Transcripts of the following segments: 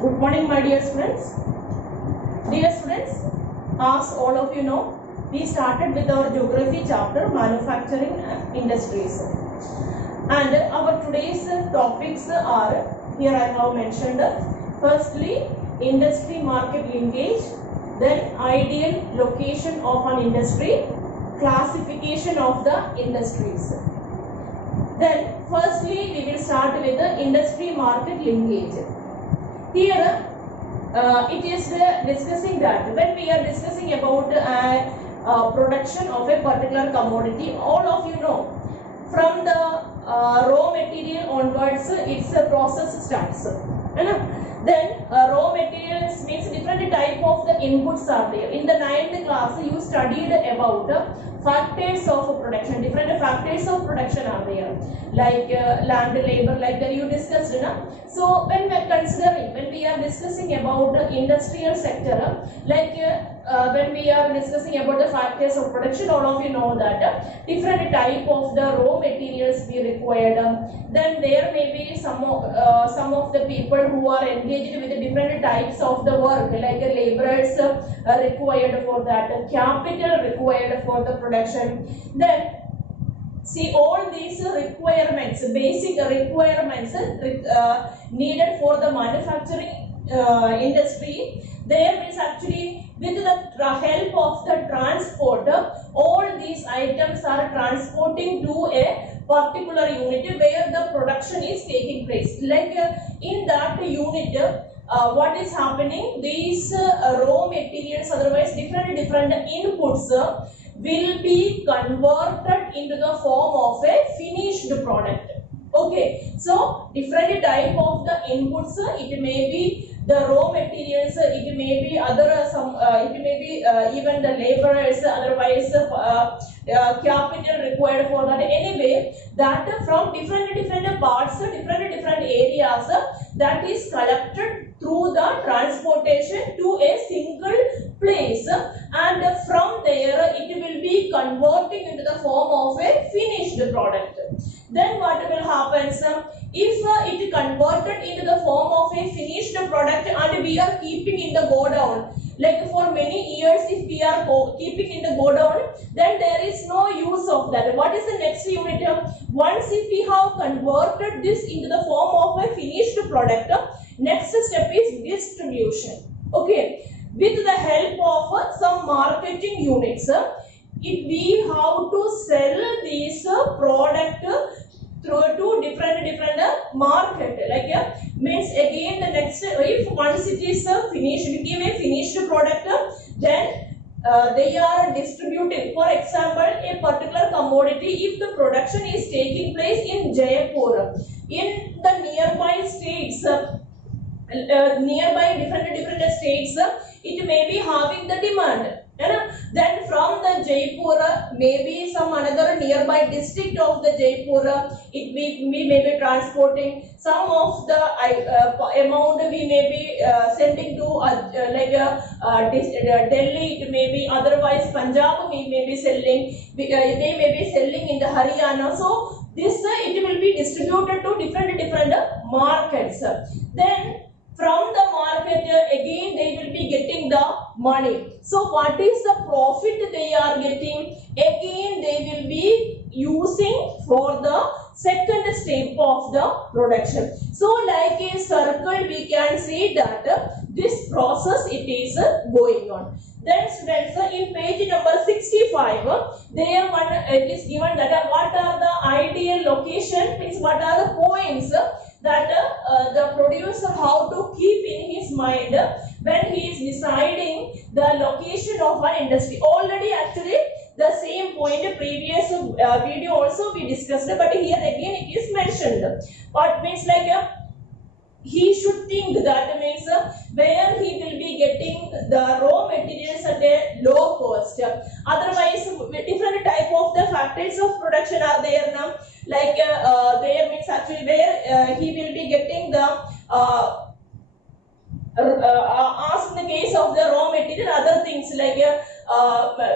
Good morning, my dear students. Dear students, as all of you know, we started with our geography chapter, manufacturing industries. And our today's topics are, here I have mentioned, firstly, industry market linkage, then ideal location of an industry, classification of the industries. Then, firstly, we will start with the industry market linkage. Here, it is discussing that when we are discussing about production of a particular commodity, all of you know, from the raw material onwards, its a process starts. Then raw materials means different type of the inputs are there. In the 9th class, you studied about factors of production. Different factors of production are there, like land, labor, like that you discussed. So when we are considering, when we are discussing about the industrial sector, like when we are discussing about the factors of production, all of you know that different type of the raw materials we required. Then there may be some of the people who are engaged with different types of the work, like laborers required for that, capital required for the production. Then see all these requirements, basic requirements needed for the manufacturing industry. There is actually, with the help of the transport, all these items are transporting to a particular unit where the production is taking place. Like in that unit, what is happening? These raw materials, otherwise different inputs, will be converted into the form of a finished product. Okay, so different type of the inputs, it may be the raw materials, it may be other it may be even the laborers, otherwise capital required for that. Anyway, that from different parts, different areas, that is collected through the transportation to a single place, and from there it will be converting into the form of a finished product. Then what will happen? If it converted into the form of a finished product and we are keeping in the godown, like for many years, if we are keeping in the godown, then there is no use of that. What is the next unit? Once if we have converted this into the form of a finished product, next step is distribution. Okay, with the help of some marketing units, if we have to sell this product through to different market, like means again the next, if once it is finished, became a finished product, then they are distributing. For example, a particular commodity, if the production is taking place in Jaipur, in the nearby states, nearby different states, it may be having the demand. Then from the Jaipur, maybe some another nearby district of the Jaipur, we may be transporting some of the amount we may be sending to like Delhi, it may be, otherwise Punjab we may be selling, they may be selling in the Haryana. So this it will be distributed to different markets. Then from the market, again they will be getting the money. So what is the profit they are getting? Again they will be using for the second step of the production. So like a circle, we can see that this process it is going on. Then students, in page number 65, there one it is given that what are the ideal location, means what are the points that the producer how to keep in his mind when he is deciding the location of an industry. Already actually the same point previous video also we discussed, but here again it is mentioned. What means like he should think that means where he will be getting the raw materials at a low cost. Otherwise, different type of the factors of production are there now. Like there means actually where he will be getting the as in the case of the raw material, other things like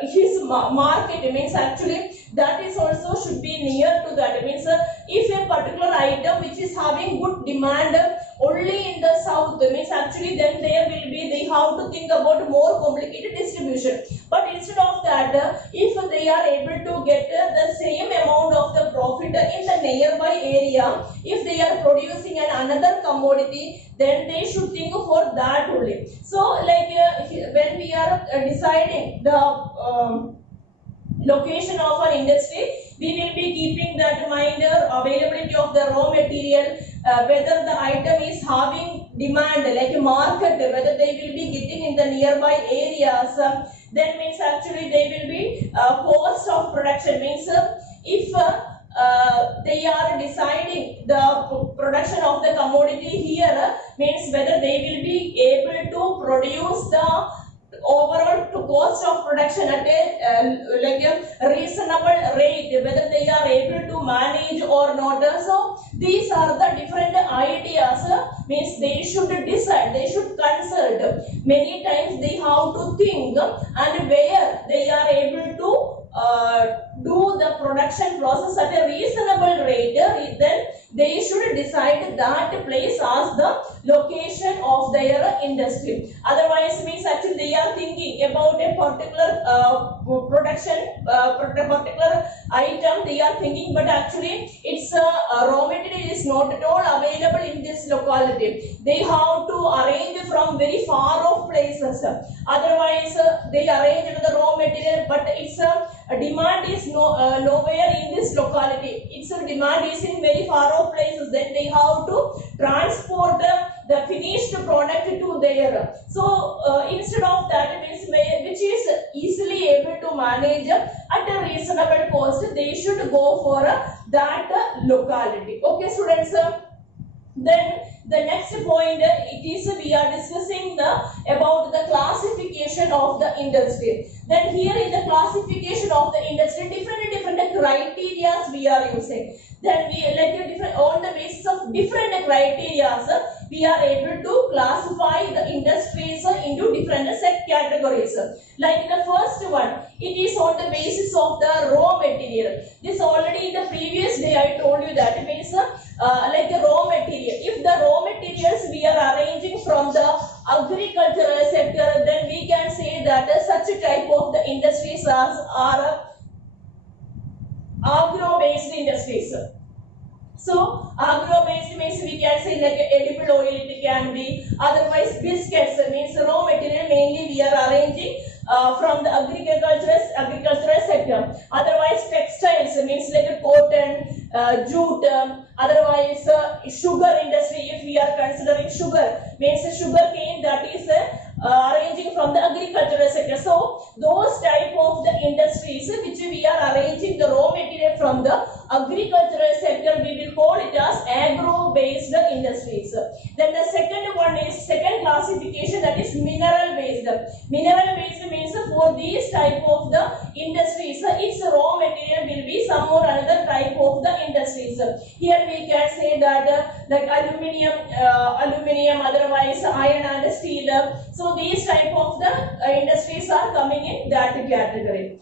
his market means actually that is also should be near to that. It means if a particular item which is having good demand only in the south, means actually then there will be, they have to think about more complicated distribution. But instead of that, if they are able to get the same amount of the profit in the nearby area, if they are producing another commodity, then they should think for that only. So like when we are deciding the location of an industry, we will be keeping that mind, availability of the raw material, whether the item is having demand like a market, whether they will be getting in the nearby areas, then means actually they will be cost of production, means if they are deciding the production of the commodity here, means whether they will be able to produce the overall cost of production at a like a reasonable rate, whether they are able to manage or not. So these are the different ideas, means they should decide, they should consult. Many times they have to think, and where they are able to do the production process at a reasonable rate, then they should decide that place as the location of their industry. Otherwise means actually they are thinking about a particular production, particular item they are thinking, but actually its raw material is not at all available in this locality. They have to arrange from very far off places. Otherwise they arrange the raw material, but its demand is nowhere in this locality. Its demand is in very far off places. Then they have to transport the finished product to there. So instead of that, means which is easily able to manage at a reasonable cost, they should go for that locality. Okay, students. Then the next point, it is we are discussing about the classification of the industry. Then here in the classification of the industry, different criteria we are using. Then we on the basis of different criteria, we are able to classify the industries into different categories. Like the first one, it is on the basis of the raw material. This already in the previous day I told you that, it means like the raw material. If the raw materials we are arranging from the agricultural sector, then we can say that such a type of the industries are agro-based industries. So agro-based means we can say like edible oil it can be, otherwise biscuits means raw material mainly we are arranging from the agricultural sector. Otherwise textiles means like a cotton, jute, otherwise sugar industry, if we are considering sugar, means sugar cane, that is arranging from the agricultural sector. So those type of the industries which we are arranging the raw material from the agricultural sector, we will call it as agro-based industries. Then the second one is second classification, that is mineral-based. Mineral-based means for these type of the industries, its raw material will be some or another type of the industries. Here we can say that like aluminium, otherwise iron and steel. So these type of the industries are coming in that category.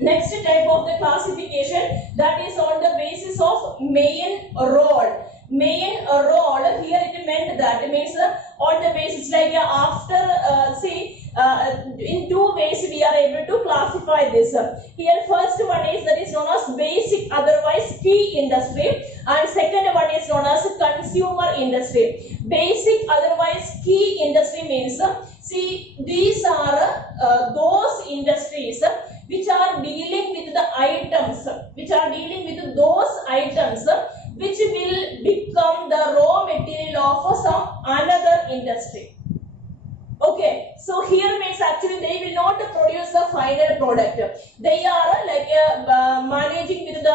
Next type of the classification, that is on the basis of main role. Main role, here it meant that, it means on the basis like after in two ways we are able to classify this. Here first one is that is known as basic, otherwise key industry, and second one is known as consumer industry. Basic, otherwise key industry means, see, these are those industries which are dealing with the items, which are dealing with those items which will become the raw material of some another industry. Okay, so here means actually they will not produce the final product. They are like managing with the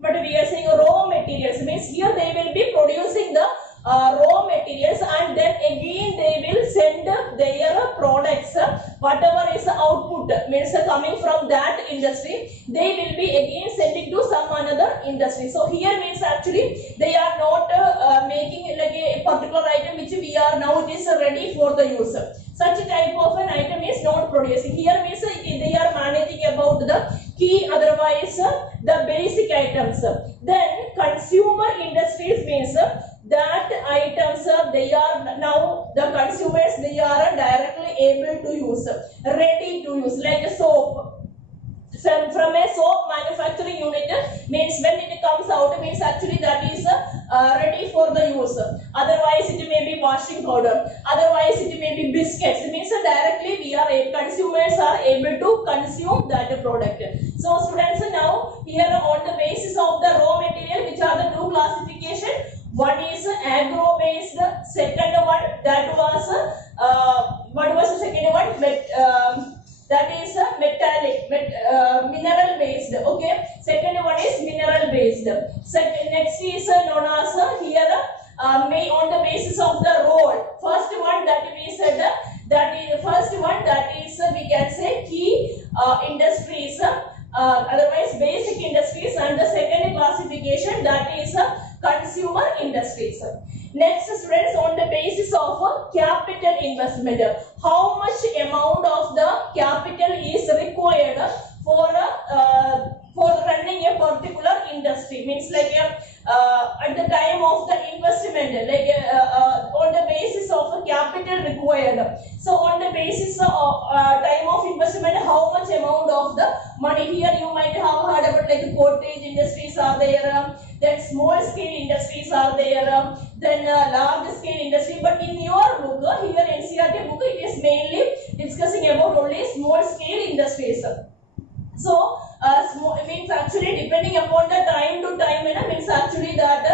but we are saying raw materials, means here they will be producing the raw materials, and then again they will send their products, whatever is the output means coming from that industry, they will be again sending to some another industry. So here means actually they are not making like a particular item which we are now it is ready for the use. Such type of an item is not producing. Here means they are about the key, otherwise the basic items. Then consumer industries means that items they are now the consumers they are directly able to use, ready to use, like a soap. From a soap manufacturing unit means when it comes out means actually that is ready for the use. Otherwise it may be washing powder, otherwise it may be biscuits. It means directly we are consumers are able to consume that product. So students, now here on the basis of the raw material, which are the two classification. One is agro based, second one that was what was the second one? That is metallic, mineral based. Okay, second one is mineral based. Second, next is known as here on the basis of the roll. First one that we said that is first one that is we can say key industries, otherwise basic industries, and the second classification that is consumer industries. Next, students, on the basis of capital investment, how much amount of the capital is required for running a particular industry? Means like at the time of the investment, like on the basis of capital required. So on the basis of time of investment, how much amount of the money? Here you might have heard about like cottage industries are there, then small scale industries are there, then large scale industry. But in your book, here NCERT book, it is mainly discussing about only small scale industries. So means actually depending upon the time to time, means actually that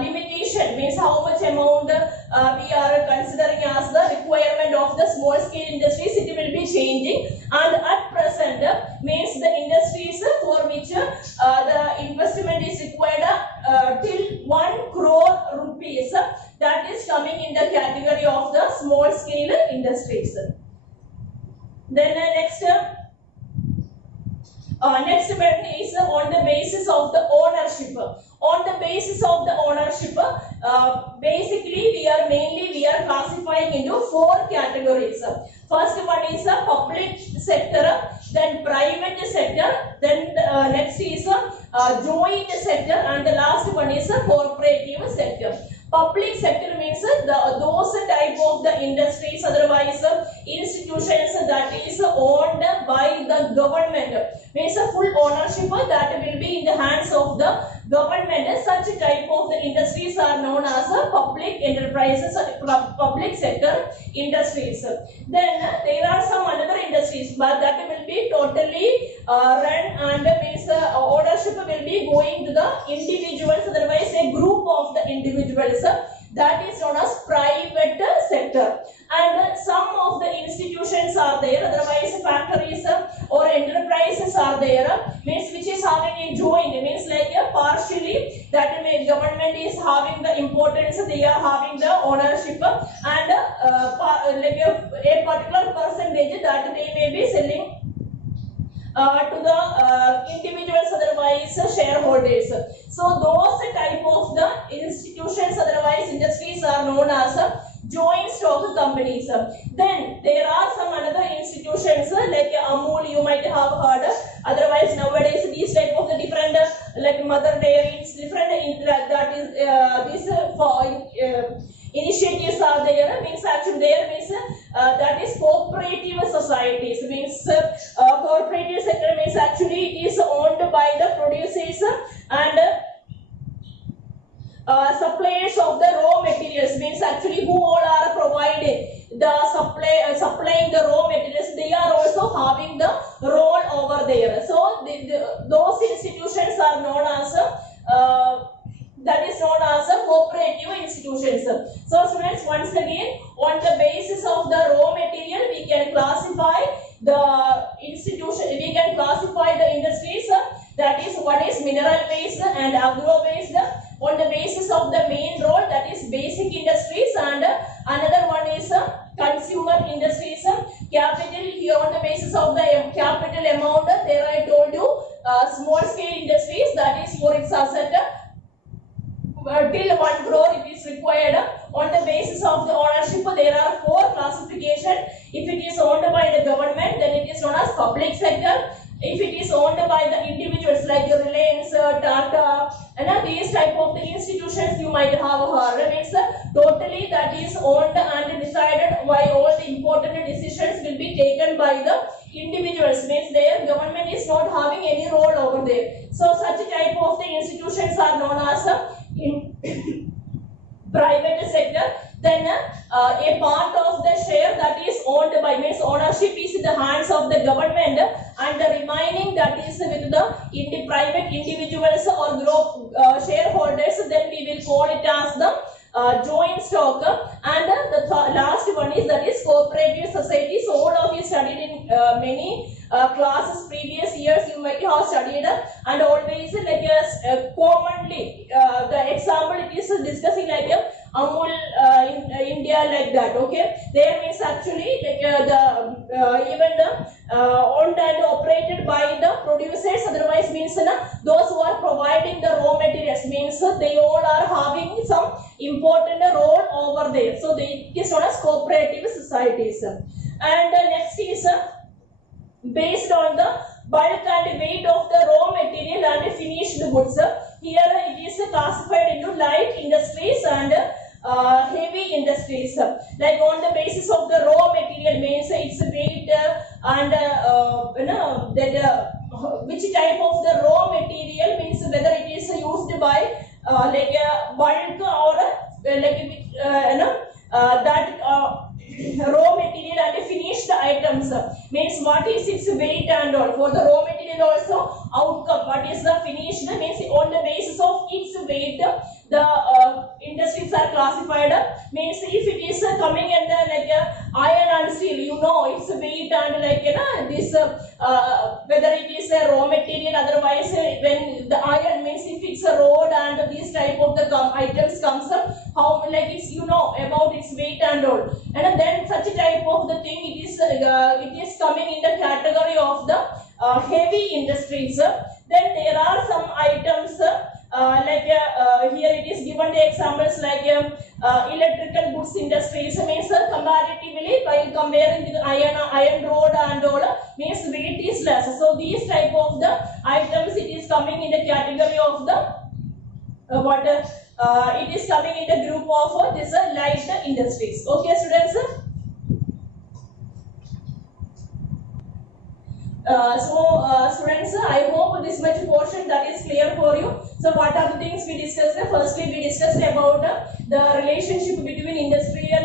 limitation means how much amount we are considering as the requirement of the small scale industries, it will be changing. And at present means the industries for which the investment is required till 1 crore rupees, that is coming in the category of the small scale industries. Then next one is on the basis of the ownership. On the basis of the ownership, basically we are classifying into 4 categories. First one is public sector, then private sector, then next is joint sector, and the last one is cooperative sector. Public sector means those type of the industries, otherwise institutions that is owned by the government, means a full ownership that will be in the hands of the government. Such type of the industries are known as public enterprises, public sector industries. Then there are some other industries, but that will be totally run and means ownership will be going to the individuals, otherwise a group of the individuals. That is known as private sector. And some of the institutions are there, otherwise factories or enterprises are there, means which is having a joint, means like a partially that may government is having the importance, they are having the ownership, and like a particular percentage that they may be selling to the individuals, otherwise shareholders. So those type of the institutions, otherwise industries are known as joint stock companies. Then there are some other institutions like Amul, you might have heard. Otherwise nowadays these type of the different like Mother Dairies, different that is these for initiatives are there, means actually there means that is cooperative societies, means cooperative sector means actually it is owned by the producers and suppliers of the raw materials, means actually who all are providing the supplying the raw materials, they are also having the role over there. So those institutions are known as that is known as cooperative institutions. So students, once again, on the basis of the raw material, we can classify the institution, we can classify the industries, that is one is mineral based and agro based. On the basis of the main role, that is basic industries, and another one is consumer industries. Capital, here on the basis of the capital amount, there I told you small scale industries, that is for its asset till 1 crore it is required. On the basis of the ownership, there are 4 classifications. If it is owned by the government, then it is known as public sector. if it is owned by the individuals like Reliance, Tata, and these type of the institutions you might have heard, means totally that is owned and decided by all the important decisions will be taken by the individuals, means their government is not having any role over there. So such type of the institutions are known as in private sector. Then a part of the share that is owned by, means ownership is in the hands of the government, and the remaining that is with the private individuals or group shareholders, then we will call it as the joint stock. And the last one is that is cooperative society. So all of you studied in many classes previous years, you might have studied, and always like commonly the example it is discussing like Amul in India, like that. Okay, there means actually like even the owned and operated by the producers, otherwise means those who are providing the raw materials, means they all are having some important role over there. So it is known as cooperative societies. And next is based on the bulk and weight of the raw material and finished goods. Here it is classified into light industries and heavy industries. Like on the basis of the raw material, means its weight and that which type of the raw material, means whether it is used by like a bulk or like that raw material and finished items, means what is its weight and all. For the raw material also outcome, what is the finished, means on the basis of its weight the industries are classified. Means if it is coming under like iron and steel, you know its weight and like this whether it is a raw material, otherwise when the iron, means if it's a rod and these type of the items comes up, how like it's, you know about its weight and all. And then such a type of the thing it is coming in the category of the heavy industries. Then there are some items like here it is given the examples like electrical goods industries, means comparatively while comparing with iron rod and all, means weight is less. So these type of the items it is coming in the category of the it is coming in the group of this light industries. Okay, students. Students, I hope this much portion that is clear for you. So what are the things we discussed? Firstly, we discussed about the relationship between industrial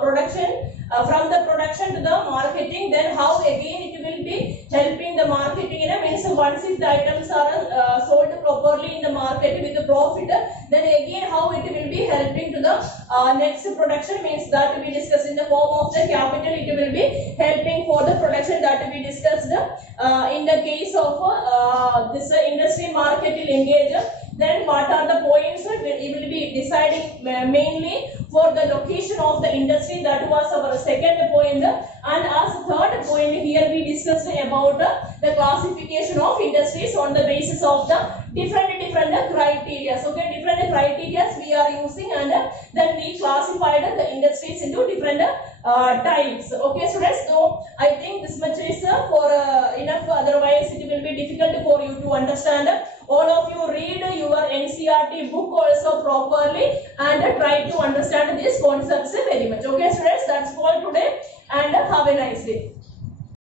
production, from the production to the marketing. Then how again it will be helping the marketing. Means once if the items are sold properly in the market with the profit, then again how it will be helping to the next production, means that we discussed in the form of the capital. It will be helping for the production that we discussed in the case of this industry market will engage. Then what are the points? It will be deciding mainly for the location of the industry. That was our second point. And as third point, here we discussed about the classification of industries on the basis of the different criteria. Okay, different criteria we are using, and then we classified the industries into different types. Okay, students. So I think this much is for enough. Otherwise, it will be difficult for you to understand. All of you read your NCERT book also properly and try to understand these concepts very much. Okay, students. That's all today, and have a nice day.